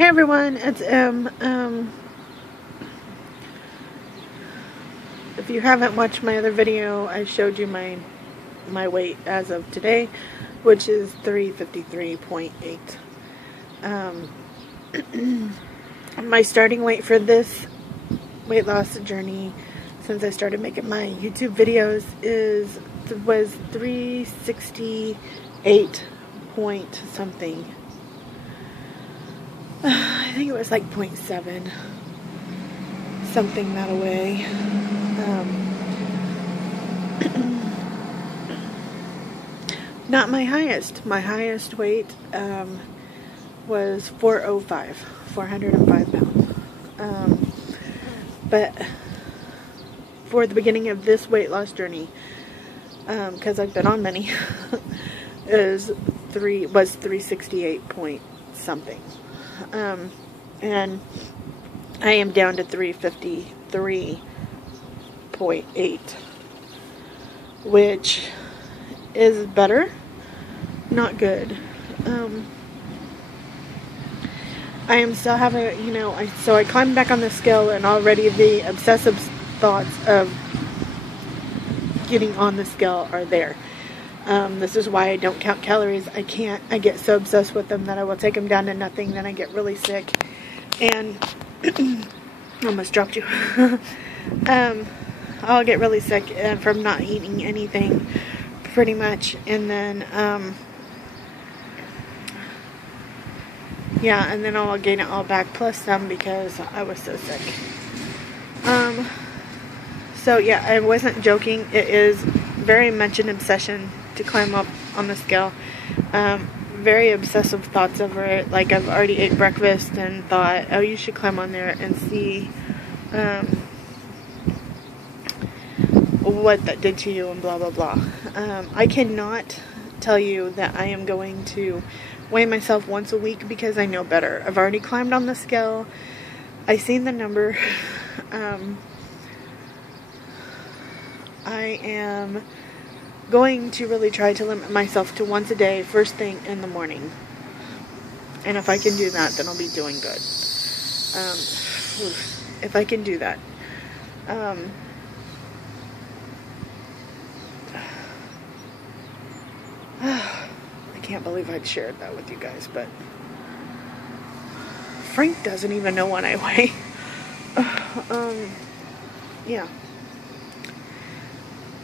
Hey everyone, it's Em. If you haven't watched my other video, I showed you my weight as of today, which is 353.8. My starting weight for this weight loss journey, since I started making my YouTube videos, was 368 point something. I think it was like 0.7, something that away. Not my highest. My highest weight was 405 pounds. But for the beginning of this weight loss journey, because I've been on many, was 368 point something. And I am down to 353.8, which is better, not good. I am still having, so I climbed back on the scale, and already the obsessive thoughts of getting on the scale are there. This is why I don't count calories. I get so obsessed with them that I will take them down to nothing, then I get really sick. And almost dropped you. I'll get really sick from not eating anything, pretty much. And then, yeah, and then I'll gain it all back, plus some, because I was so sick. So yeah, I wasn't joking. It is very much an obsession to climb up on the scale. Very obsessive thoughts over it. Like, I've already ate breakfast and thought, oh, you should climb on there and see what that did to you and blah blah blah. I cannot tell you that I am going to weigh myself once a week, because I know better. I've already climbed on the scale. I've seen the number. I am going to really try to limit myself to once a day, first thing in the morning. And if I can do that, then I'll be doing good. If I can do that. I can't believe I'd shared that with you guys, but Frank doesn't even know what I weigh. Yeah.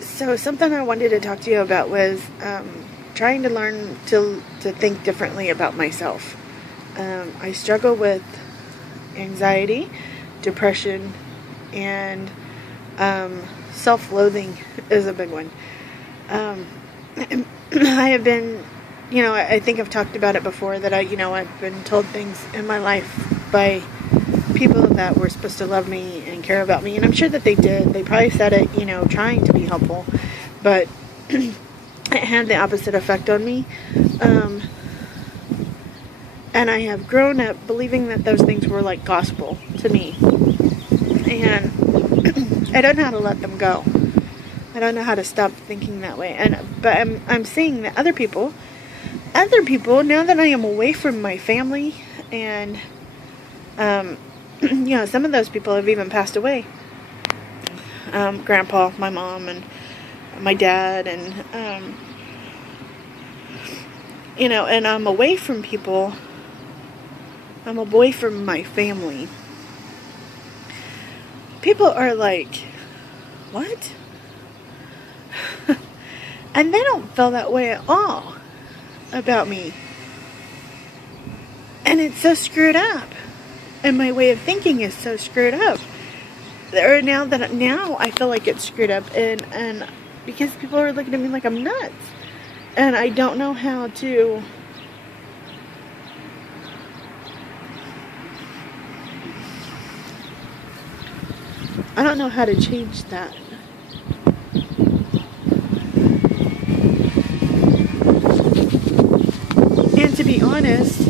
So something I wanted to talk to you about was trying to learn to think differently about myself. I struggle with anxiety, depression, and self-loathing is a big one. I have been, I think I've talked about it before, that I've been told things in my life by people that were supposed to love me and care about me, and I'm sure that they did. They probably said it, trying to be helpful, but it had the opposite effect on me. And I have grown up believing that those things were like gospel to me, and I don't know how to let them go. I don't know how to stop thinking that way. But I'm seeing that other people, now that I am away from my family, and some of those people have even passed away. Grandpa, my mom, and my dad, and and I'm away from people. I'm away from my family. People are like, what? And they don't feel that way at all about me. And it's so screwed up. And my way of thinking is so screwed up. Or now I feel like it's screwed up, and because people are looking at me like I'm nuts. And I don't know how to change that. And to be honest,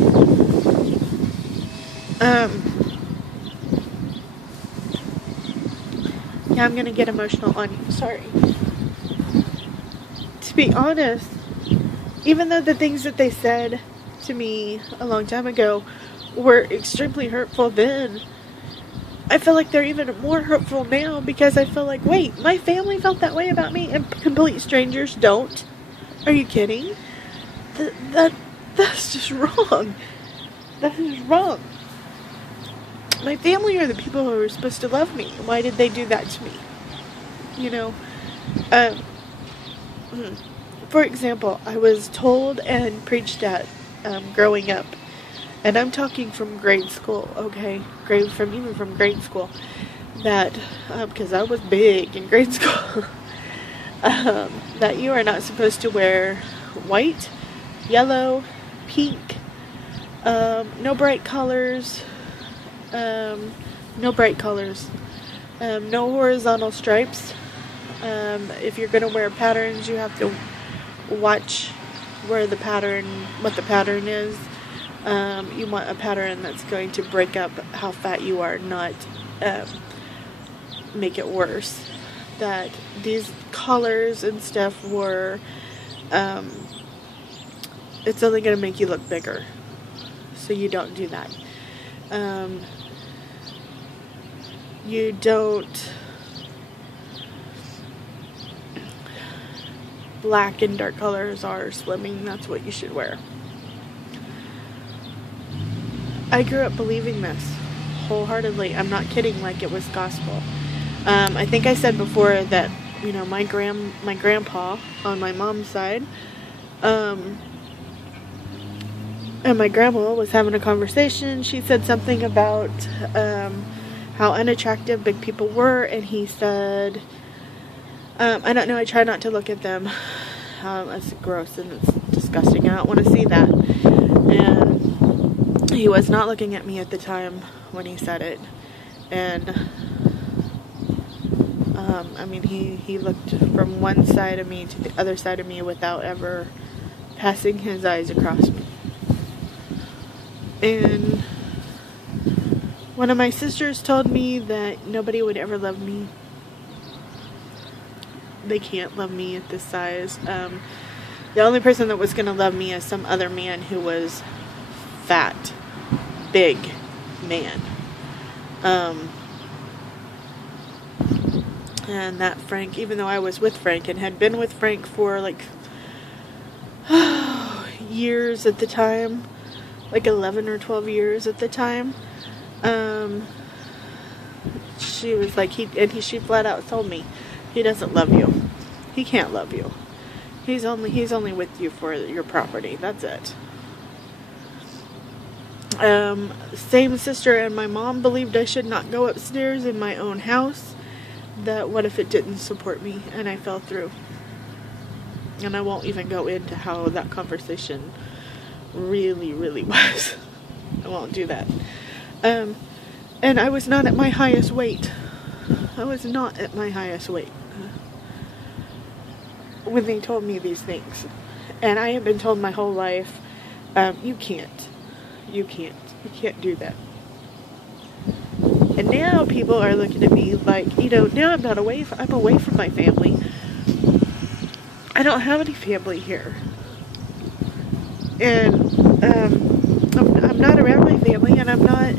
yeah, I'm gonna get emotional on you, sorry. To be honest, even though the things that they said to me a long time ago were extremely hurtful then, I feel like they're even more hurtful now, because I feel like, wait, my family felt that way about me and complete strangers don't? Are you kidding? That's just wrong. That is wrong. My family are the people who are supposed to love me. Why did they do that to me? You know? For example, I was told and preached at growing up, and I'm talking from grade school, okay? Even from grade school, that, because I was big in grade school, that you are not supposed to wear white, yellow, pink, no bright colors, no horizontal stripes. If you're going to wear patterns, you have to watch what the pattern is. You want a pattern that's going to break up how fat you are, not make it worse. That these colors and stuff were, it's only going to make you look bigger. So you don't do that. You don't, black and dark colors are slimming. That's what you should wear. I grew up believing this wholeheartedly. I'm not kidding, like it was gospel. I think I said before that, you know, my grandpa on my mom's side, and my grandma was having a conversation. She said something about how unattractive big people were, and he said, I don't know, I try not to look at them. It's gross and it's disgusting. I don't want to see that. And he was not looking at me at the time when he said it. And I mean, he looked from one side of me to the other side of me without ever passing his eyes across me. And one of my sisters told me that nobody would ever love me. They can't love me at this size. The only person that was going to love me is some other man who was fat, big man. And that Frank, even though I was with Frank and had been with Frank for like years at the time, like 11 or 12 years at the time, she was like, she flat out told me, he doesn't love you. He can't love you. He's only with you for your property. That's it. Same sister and my mom believed I should not go upstairs in my own house. That what if it didn't support me and I fell through? And I won't even go into how that conversation really was. I won't do that. And I was not at my highest weight. I was not at my highest weight when they told me these things. And I have been told my whole life, you can't do that. And now people are looking at me like, you know, now I'm away from my family. I don't have any family here. And I'm not around my family, and I'm not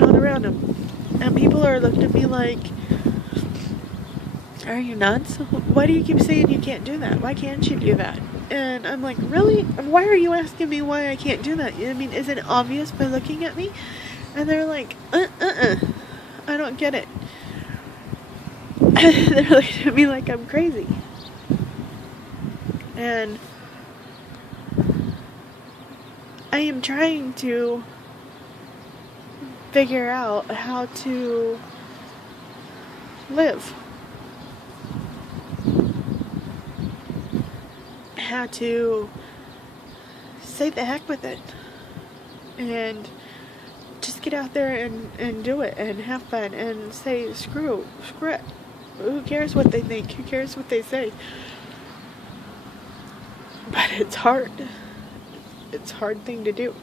not around them. And people are looking at me like, are you nuts? Why do you keep saying you can't do that? Why can't you do that? And I'm like, really? Why are you asking me why I can't do that? I mean, is it obvious by looking at me? And they're like, I don't get it. They're looking at me like I'm crazy. And I am trying to figure out how to live. How to say the heck with it. And just get out there and do it and have fun and say screw it. Who cares what they think? Who cares what they say? But it's hard. It's a hard thing to do.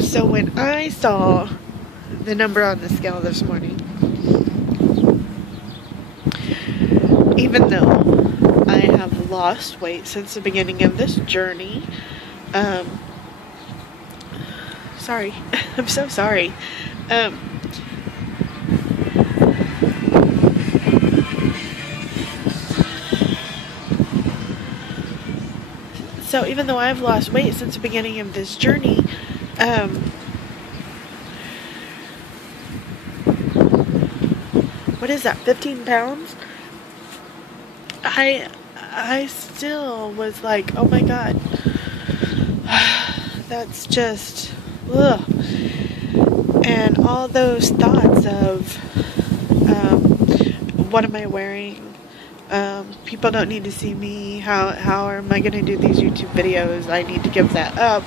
So when I saw the number on the scale this morning. Even though I have lost weight since the beginning of this journey, sorry, I'm so sorry. So even though I've lost weight since the beginning of this journey, what is that, 15 pounds? I still was like, oh my God, that's just, ugh. And all those thoughts of, what am I wearing? People don't need to see me. How am I going to do these YouTube videos? I need to give that up.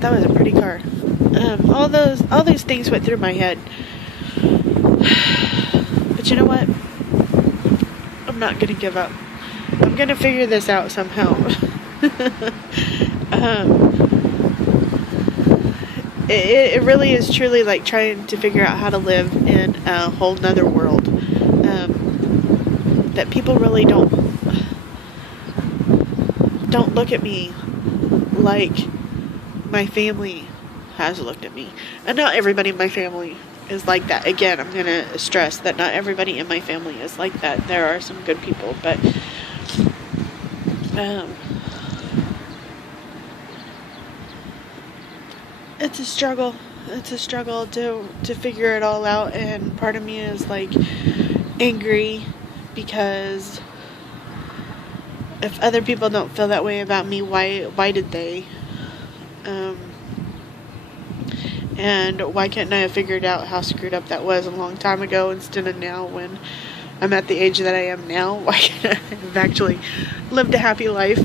That was a pretty car. All those things went through my head. But you know what? I'm not going to give up. I'm going to figure this out somehow. It really is truly like trying to figure out how to live in a whole nother world. That people really don't look at me like my family has looked at me. And not everybody in my family is like that. Again, I'm going to stress that not everybody in my family is like that. There are some good people, but it's a struggle. It's a struggle to figure it all out, and part of me is like angry because if other people don't feel that way about me, why did they? And why can't I have figured out how screwed up that was a long time ago instead of now when I'm at the age that I am now? Why can't I have actually lived a happy life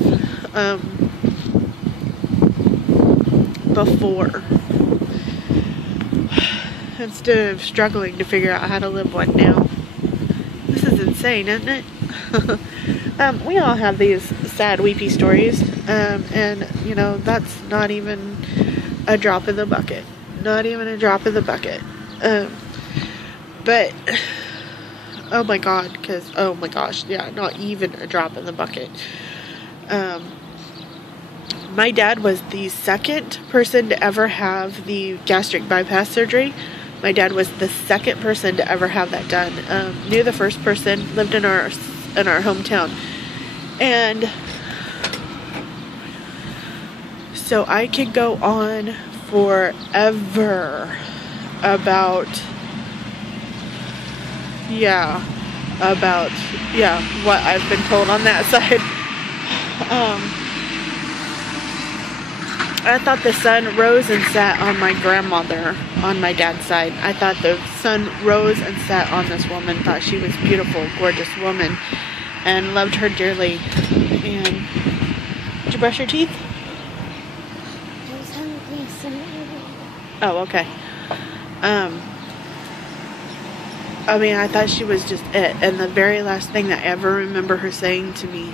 before, instead of struggling to figure out how to live one now? This is insane, isn't it? We all have these sad, weepy stories, and you know, that's not even a drop in the bucket. Not even a drop in the bucket. But oh my God, oh my gosh, yeah, not even a drop in the bucket. My dad was the second person to ever have the gastric bypass surgery. My dad was the second person to ever have that done. Knew the first person, lived in our hometown. And so I could go on forever about what I've been told on that side. I thought the sun rose and sat on my grandmother on my dad's side. I thought the sun rose and sat on this woman. Thought she was beautiful, gorgeous woman, and loved her dearly. And did you brush your teeth? Oh, okay. I mean, I thought she was just it. And the very last thing that I ever remember her saying to me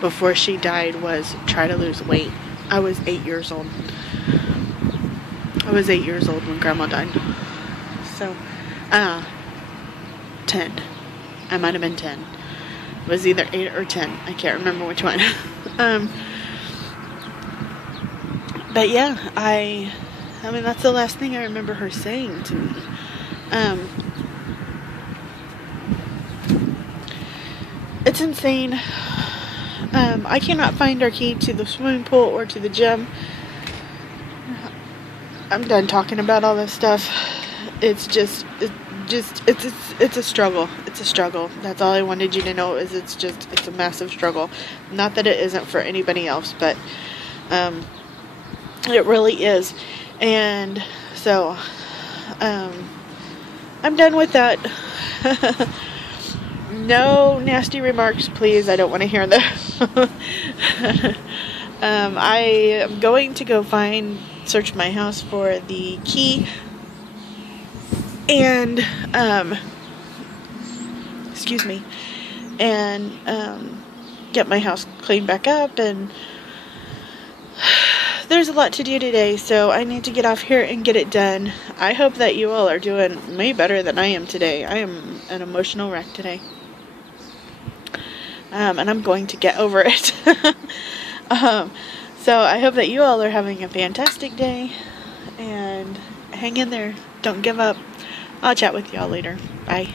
before she died was, try to lose weight. I was 8 years old. I was 8 years old when Grandma died. So, 10. I might have been 10. It was either 8 or 10. I can't remember which one. But yeah, I mean, that's the last thing I remember her saying to me. It's insane. I cannot find our key to the swimming pool or to the gym. I'm done talking about all this stuff. It's a struggle. It's a struggle. That's all I wanted you to know, is it's a massive struggle. Not that it isn't for anybody else, but it really is. And so I'm done with that. No nasty remarks, please. I don't want to hear them. I am going to go search my house for the key, and excuse me, and get my house cleaned back up, and there's a lot to do today, so I need to get off here and get it done. I hope that you all are doing way better than I am today. I am an emotional wreck today. And I'm going to get over it. So I hope that you all are having a fantastic day, and hang in there. Don't give up. I'll chat with y'all later. Bye.